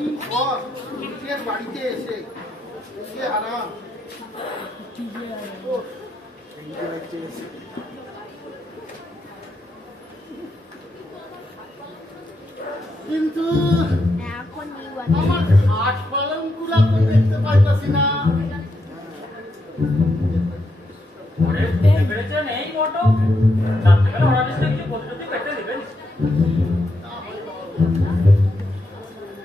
কতদিন পর নিজের বাড়িতে এসে এসে আরাম। কিন্তু আমার খাট পালংগুলা তো দেখতে পাইতাছি না। ঘরে বুঝতে পেরেছেন এই মোটো? রাত্রেবেলা ওরা কিছু বলতে পেটে দেবেন?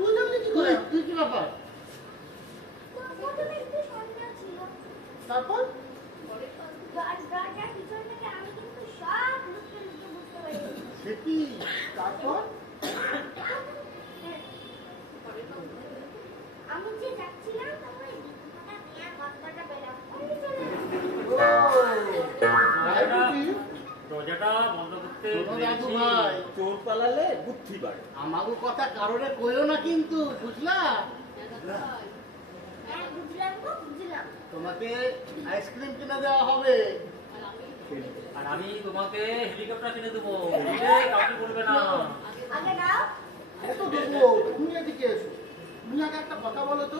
তুই জানলি কি করে? তুই কি ব্যাপার? তারপর? তারপর? দরজাটা বন্ধ করতে দাদু ভাই। চোর পালালে বুদ্ধি বাড়ে। আমাগো কথা কারোরে কইও না কিন্তু বুঝলা? হ্যাঁ তোমাকে আইসক্রিম কিনে দেওয়া হবে। আর আমি তোমাকে হেলিকপ্টার কিনে দেবো। কাউকে বলবে না। আগে দাও ও তো দেখব তুমি এদিকে এসো। তুমি আগে একটা কথা বলো তো।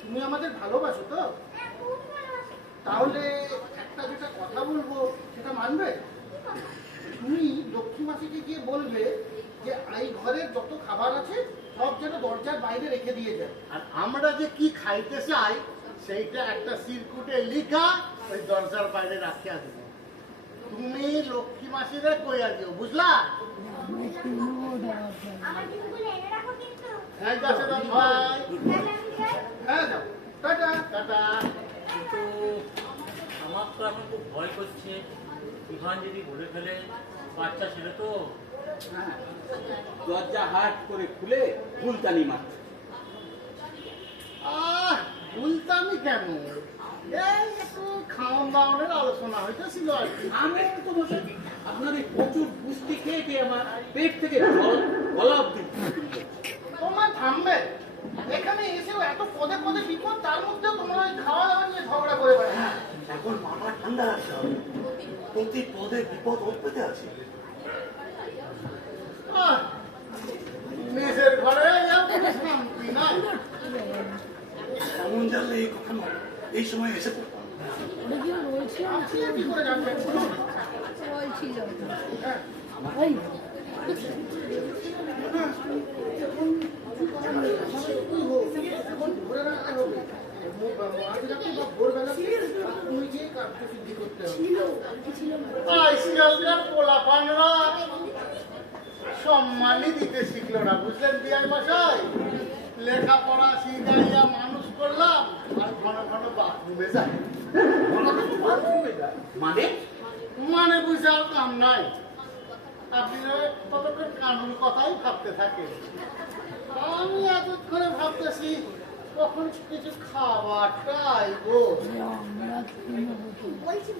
তুমি আমাদের ভালোবাসো তো? হ্যাঁ খুব ভালোবাসি। তাহলে একটা যেটা কথা বলব সেটা মানবে? গিয়ে বলবে যে এই ঘরের যত খাবার আছে সব যেন দরজার বাইরে রেখে দিয়ে যায়। আর আমরা যে কি খাইতে চাই সেইটা একটা সিরকুটে লিখা ওই দরজার বাইরে রাখিয়া দেবে। তুমি লক্ষ্মী মাসিরে কইয়া দিও বুঝলা? হ্যাঁ যাচ্ছে ভাই। হ্যাঁ যাও। Ta-ta ta-ta. কিন্তু আমার তো এখন খুব ভয় করছে। ইভান যদি বলে ফেলে বাচ্চা ছেলে তো হ্যাঁ দরজা হাট করে খুলে ফুলতানি মারছে। আহ কেন? এই একটু খাওয়ান দাওয়ানের আলোচনা হইতেছিল আর কি। আমি তো বসে আপনার এই প্রচুর পুষ্টি খেয়ে খেয়ে আমার পেট থেকে গলা অব্দি তোমার থামবে এখানে এসেও এত পদে পদে বিপদ তার মধ্যেও তোমার ওই খাওয়া দাওয়া নিয়ে ঝগড়া করে বেড়ায় এখন মাথা ঠান্ডা রাখতে হবে প্রতি পদে বিপদ ওর পেতে আছে নিজের জানলে এই কখনো এই সময় এসে পড়তো আপনি পোলাপানরা সম্মানই দিতে না বুঝলেন লেখাপড়া মানুষ করলাম আর ঘন ঘন বাথরুমে যায় মানে মানে বুঝার কাম নাই। আপনি কতক্ষণ কানুন কথাই ভাবতে থাকেন। আমি এতক্ষণে ভাবতেছি কখন কিছু খাবারটা আইবো বলছি